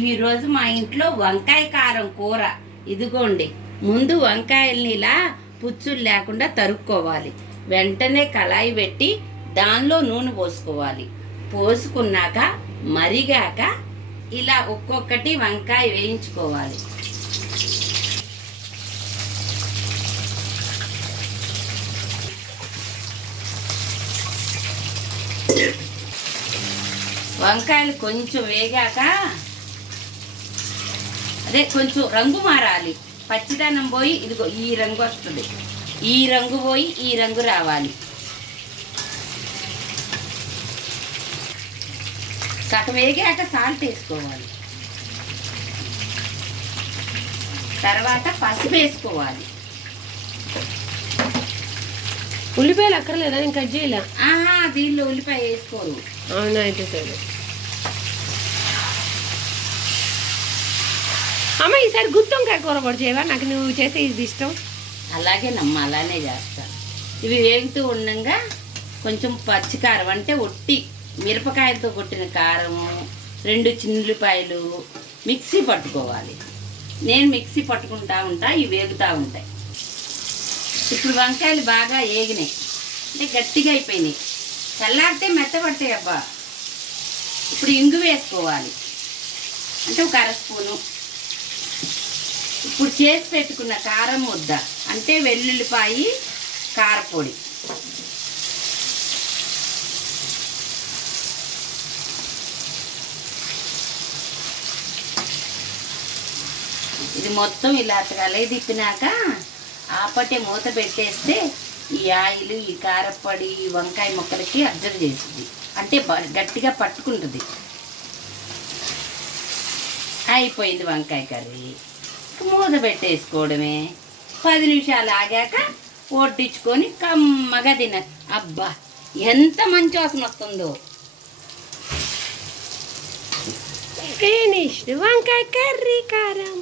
ఈరోజు మా ఇంట్లో వంకాయ కారం కూర. ఇదిగోండి, ముందు వంకాయల్ని ఇలా పుచ్చులు లేకుండా తరుక్కోవాలి. వెంటనే కళాయి పెట్టి దానిలో నూనె పోసుకోవాలి. పోసుకున్నాక మరిగాక ఇలా ఒక్కొక్కటి వంకాయ వేయించుకోవాలి. వంకాయలు కొంచెం వేగాక అదే కొంచెం రంగు మారాలి, పచ్చిదనం పోయి ఇదిగో ఈ రంగు వస్తుంది. ఈ రంగు పోయి ఈ రంగు రావాలి. సగం వేగాక సాల్ట్ వేసుకోవాలి. తర్వాత పసుపు వేసుకోవాలి. ఉల్లిపాయలు అక్కర్లేదా? నేను కట్ చేయలే. దీనిలో ఉల్లిపాయ వేసుకోరు. అవునా, అయితే సరే. అమ్మ, ఈసారి గుత్తి వంకాయ కూర కూడా చేయవా? నాకు నువ్వు చేస్తే ఇది ఇష్టం. అలాగే నమ్మ, అలానే చేస్తాను. ఇవి వేగుతూ ఉండగా కొంచెం పచ్చికారం అంటే ఒట్టి మిరపకాయలతో కొట్టిన కారము, 2 చిన్నుల్లిపాయలు మిక్సీ పట్టుకోవాలి. నేను మిక్సీ పట్టుకుంటా ఉంటా, ఇవి వేగుతూ ఉంటాయి. ఇప్పుడు వంకాయలు బాగా వేగినాయి, అంటే గట్టిగా అయిపోయినాయి. చల్లారితే మెత్తపడతాయి అబ్బా. ఇప్పుడు ఇంగు వేసుకోవాలి, అంటే ఒక 1/2 స్పూను. ఇప్పుడు చేసి పెట్టుకున్న కారం ముద్ద, అంటే వెల్లుల్లిపాయి కారపొడి. ఇది మొత్తం ఇలా కలయి తిప్పినాక ఆపటే మూత పెట్టేస్తే ఈ ఆయిల్, ఈ కారపొడి, ఈ వంకాయ ముక్కలకి అబ్జర్వ్ చేస్తుంది, అంటే గట్టిగా పట్టుకుంటుంది. అయిపోయింది వంకాయ కర్రీ. మూత పెట్టేసుకోవడమే. 10 నిమిషాలు ఆగాక వడ్డించుకొని కమ్మగా తిన. అబ్బా, ఎంత మంచి వాసన వస్తుందో. ఫినిష్డ్ వంకాయ కర్రీ కారం.